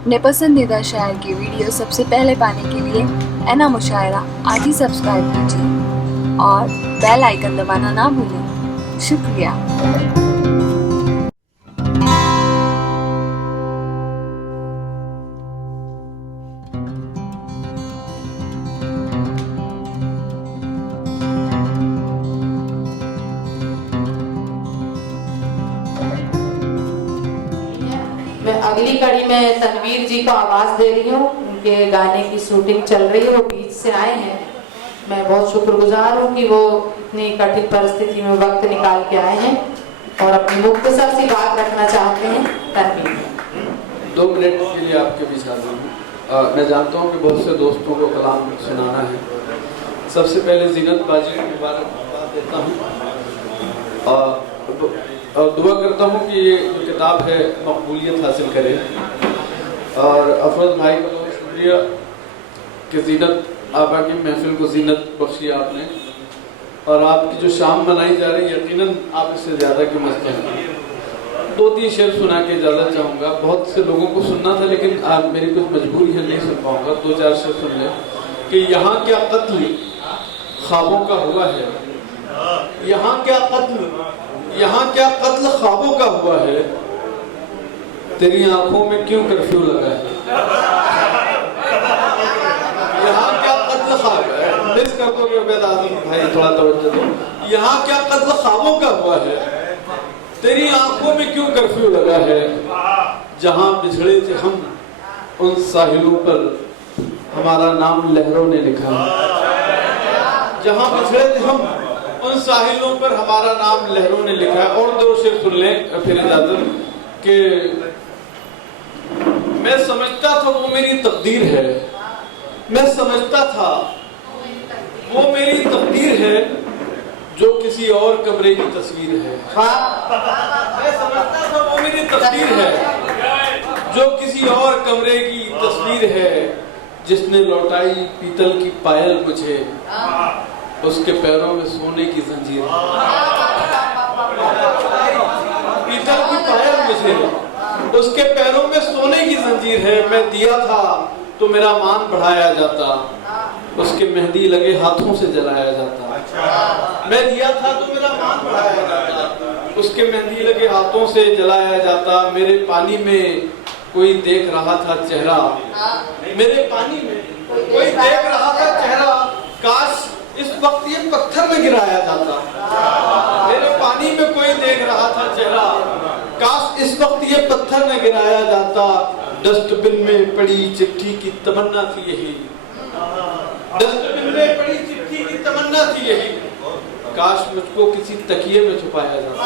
अपने पसंदीदा शायर की वीडियो सबसे पहले पाने के लिए एना मुशायरा आज ही सब्सक्राइब कीजिए और बेल आइकन दबाना ना भूलें। शुक्रिया। मैं अगली कड़ी में तनवीर जी को आवाज दे रही हूँ। उनके गाने की शूटिंग चल रही है, वो बीच से आए हैं। मैं बहुत शुक्रगुजार हूँ कि वो इतनी कठिन परिस्थिति में वक्त निकाल के आए हैं और अपनी मुख्तसर सी बात रखना चाहते हैं। तनवीर 2 मिनट के लिए आपके बीच हाजिर हूँ। मैं जानता हूँ कि बहुत से दोस्तों को कलाम सुनाना है। सबसे पहले जीनत बाजी को मुबारकबाद देता हूँ और दुआ करता हूँ कि ये जो किताब है मकबूलियत हासिल करे। और अफरोज भाई का बहुत शुक्रिया कि जीनत आबा की महफिल को जीनत बख्शी आपने, और आपकी जो शाम मनाई जा रही है यकीनन आप इससे ज़्यादा की मस्त हैं। 2-3 शेर सुना के इजाज़त चाहूँगा। बहुत से लोगों को सुनना था लेकिन आज मेरी कुछ मजबूरी है, नहीं सुन पाऊँगा। 2-4 शेर सुन ले कि यहाँ क्या कत्ल ख्वाबों का हुआ है, यहाँ क्या कत्ल ख्वाबों का हुआ है, तेरी आंखों में क्यों कर्फ्यू लगा है। यहाँ क्या कत्ल ख्वाब है, मिस कर दो उबैद आजम भाई, थोड़ा तवज्जो दो। यहाँ क्या कत्ल ख्वाबों का हुआ है, तेरी आंखों में क्यों कर्फ्यू लगा है। जहाँ बिछड़े थे हम उन साहिलों पर हमारा नाम लहरों ने लिखा है। जहाँ बिछड़े थे हम उन साहिलों पर हमारा नाम लहरों ने लिखा है। और 2 शेर सुन लें फिर इजाजत के। मैं समझता था वो मेरी तकदीर है, मैं समझता था वो मेरी तकदीर है जो किसी और कमरे की तस्वीर है। मैं समझता था वो मेरी तकदीर है जो किसी और कमरे की तस्वीर है। जिसने लौटाई पीतल की पायल मुझे, उसके पैरों में सोने की जंजीर है। पीतल की पायल मुझे, उसके पैरों में सोने की जंजीर है। मैं दिया था तो मेरा मान बढ़ाया जाता, उसके मेहंदी लगे हाथों से जलाया जाता। मैं दिया था तो मेरा मान बढ़ाया जाता, उसके मेहंदी लगे हाथों से जलाया जाता। मेरे पानी में कोई देख रहा था चेहरा, मेरे पानी में कोई देख रहा था चेहरा, काश इस वक्त ये पत्थर में गिराया जाता। मेरे पानी में कोई देख रहा था चेहरा, काश इस वक्त ये पत्थर में गिराया जाता। डस्टबिन में पड़ी चिट्ठी की तमन्ना थी यही, डस्टबिन में पड़ी चिट्ठी की तमन्ना थी यही, काश मुझको किसी तकिए में छुपाया जाता।